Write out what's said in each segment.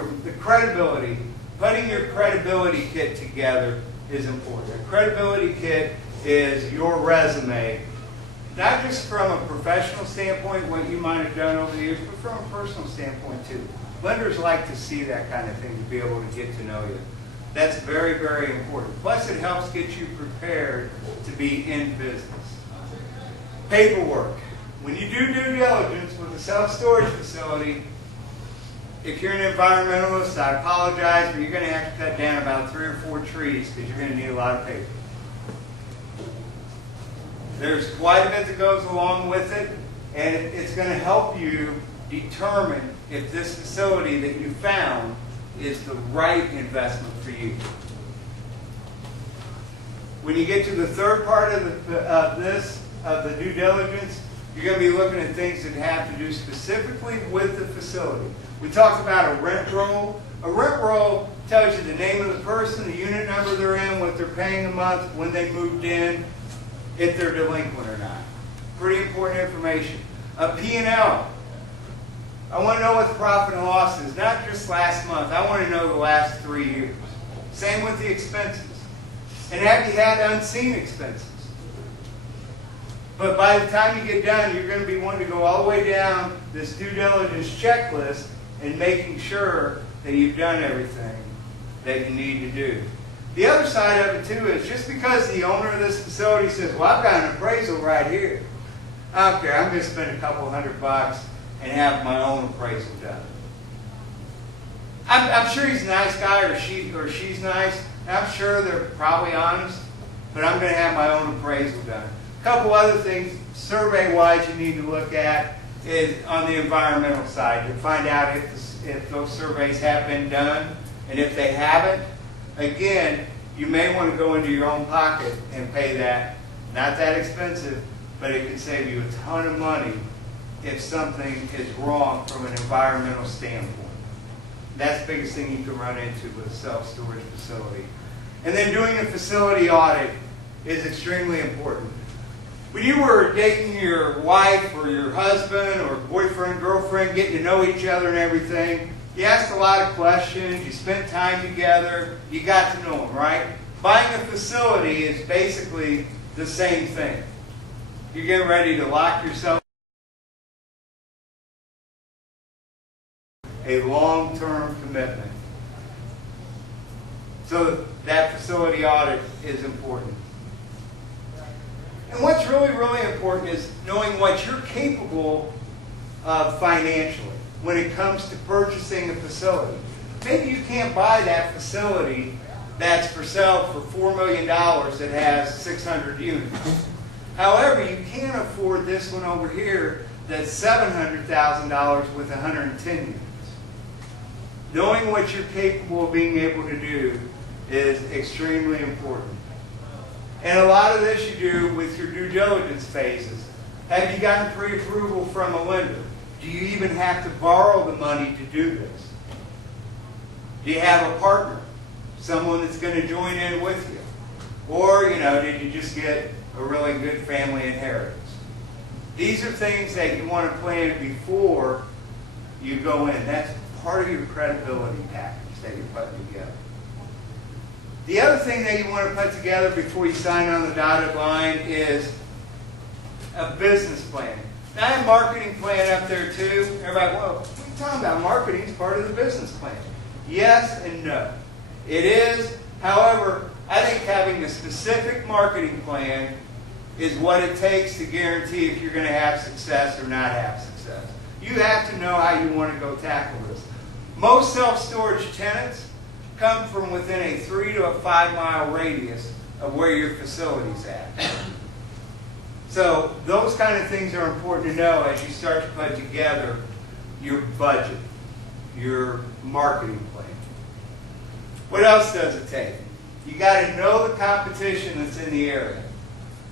The credibility, putting your credibility kit together is important. A credibility kit is your resume, not just from a professional standpoint, what you might have done over the years, but from a personal standpoint too. Lenders like to see that kind of thing to be able to get to know you. That's very, very important. Plus, it helps get you prepared to be in business. Paperwork. When you do due diligence with a self-storage facility, if you're an environmentalist, I apologize, but you're going to have to cut down about 3 or 4 trees because you're going to need a lot of paper. There's quite a bit that goes along with it, and it's going to help you determine if this facility that you found is the right investment for you. When you get to the third part of the due diligence, you're going to be looking at things that have to do specifically with the facility. We talked about a rent roll. A rent roll tells you the name of the person, the unit number they're in, what they're paying a month, when they moved in, if they're delinquent or not. Pretty important information. A P&L. I want to know what the profit and loss is, not just last month. I want to know the last 3 years. Same with the expenses. And have you had unseen expenses? But by the time you get done, you're going to be wanting to go all the way down this due diligence checklist and making sure that you've done everything that you need to do. The other side of it too is just because the owner of this facility says, well, I've got an appraisal right here. I don't care, I'm going to spend a couple $100 and have my own appraisal done. I'm sure he's a nice guy or she's nice. I'm sure they're probably honest, but I'm going to have my own appraisal done. A couple other things survey-wise you need to look at is on the environmental side to find out if those surveys have been done, and if they haven't, again, you may want to go into your own pocket and pay that. Not that expensive, but it can save you a ton of money if something is wrong from an environmental standpoint. That's the biggest thing you can run into with a self-storage facility. And then doing a facility audit is extremely important. When you were dating your wife or your husband or boyfriend, girlfriend, getting to know each other and everything, you asked a lot of questions, you spent time together, you got to know them, right? Buying a facility is basically the same thing. You're getting ready to lock yourself a long-term commitment. So that facility audit is important. And what's really, really important is knowing what you're capable of financially when it comes to purchasing a facility. Maybe you can't buy that facility that's for sale for $4 million that has 600 units. However, you can afford this one over here that's $700,000 with 110 units. Knowing what you're capable of being able to do is extremely important. And a lot of this you do with your due diligence phases. Have you gotten pre-approval from a lender? Do you even have to borrow the money to do this? Do you have a partner? Someone that's going to join in with you? Or, did you just get a really good family inheritance? These are things that you want to plan before you go in. That's part of your credibility package that you're putting together. The other thing that you want to put together before you sign on the dotted line is a business plan. Now, I have a marketing plan up there too. Everybody, well, what are you talking about? Marketing is part of the business plan. Yes and no. It is. However, I think having a specific marketing plan is what it takes to guarantee if you're going to have success or not have success. You have to know how you want to go tackle this. Most self-storage tenants come from within a 3 to a 5 mile radius of where your facility's at. So those kind of things are important to know as you start to put together your budget, your marketing plan. What else does it take? You got to know the competition that's in the area.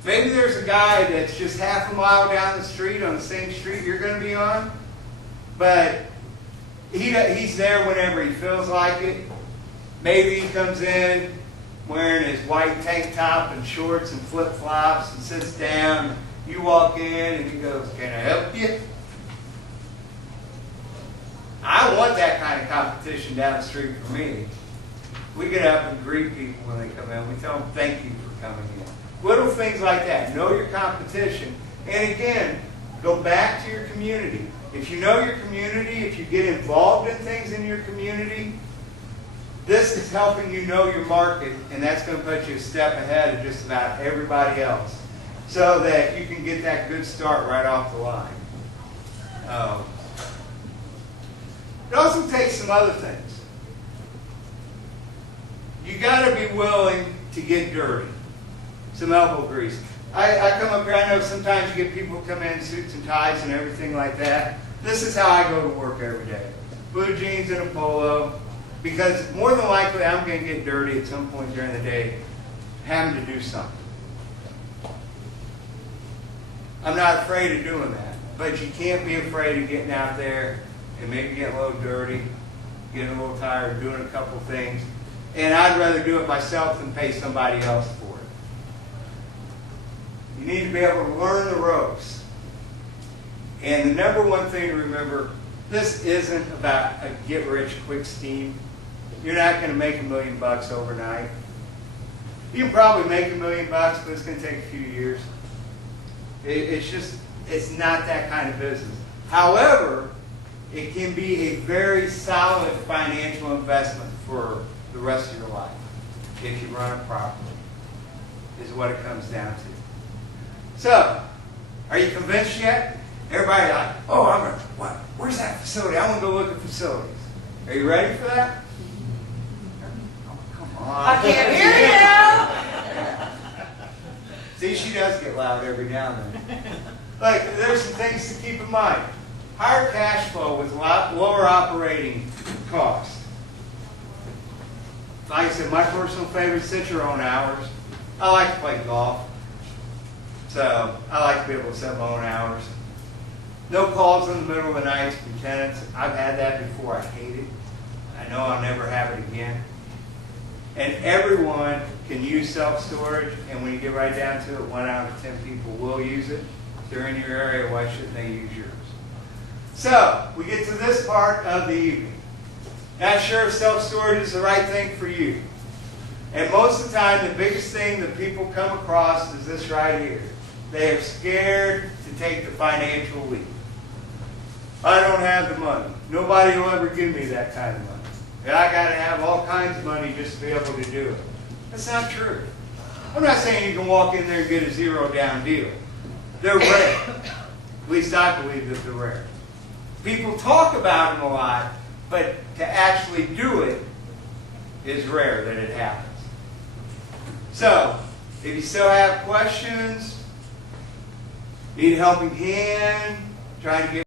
Maybe there's a guy that's just half a mile down the street on the same street you're going to be on, but he's there whenever he feels like it. Maybe he comes in wearing his white tank top and shorts and flip-flops and sits down. You walk in and he goes, "Can I help you?" I want that kind of competition down the street for me. We get up and greet people when they come in. We tell them thank you for coming in. Little things like that. Know your competition. And again, go back to your community. If you know your community, if you get involved in things in your community, this is helping you know your market, and that's going to put you a step ahead of just about everybody else so that you can get that good start right off the line. It also takes some other things. You got to be willing to get dirty. Some elbow grease. I come up here, I know sometimes you get people who come in suits and ties and everything like that. This is how I go to work every day. Blue jeans and a polo. Because more than likely I'm going to get dirty at some point during the day having to do something. I'm not afraid of doing that. But you can't be afraid of getting out there and maybe getting a little dirty, getting a little tired, doing a couple things. And I'd rather do it myself than pay somebody else for it. You need to be able to learn the ropes. And the number one thing to remember, this isn't about a get-rich-quick scheme. You're not going to make $1 million overnight. You can probably make $1 million, but it's going to take a few years. It's not that kind of business. However, it can be a very solid financial investment for the rest of your life if you run it properly, is what it comes down to. So, are you convinced yet? Everybody like, oh, what? Where's that facility? I want to go look at facilities. Are you ready for that? Oh, come on. I can't hear you. See, she does get loud every now and then. Like, there's some things to keep in mind. Higher cash flow with lower operating costs. Like I said, my personal favorite, set your own hours. I like to play golf. So, I like to be able to set my own hours. No calls in the middle of the night from tenants. I've had that before. I hate it. I know I'll never have it again. And everyone can use self-storage, and when you get right down to it, 1 out of 10 people will use it. If they're in your area, why shouldn't they use yours? So, we get to this part of the evening. Not sure if self-storage is the right thing for you. And most of the time, the biggest thing that people come across is this right here. They are scared to take the financial leap. I don't have the money. Nobody will ever give me that kind of money. And I got to have all kinds of money just to be able to do it. That's not true. I'm not saying you can walk in there and get a zero down deal. They're rare. At least I believe that they're rare. People talk about them a lot, but to actually do it is rare that it happens. So, if you still have questions, need a helping hand, trying to get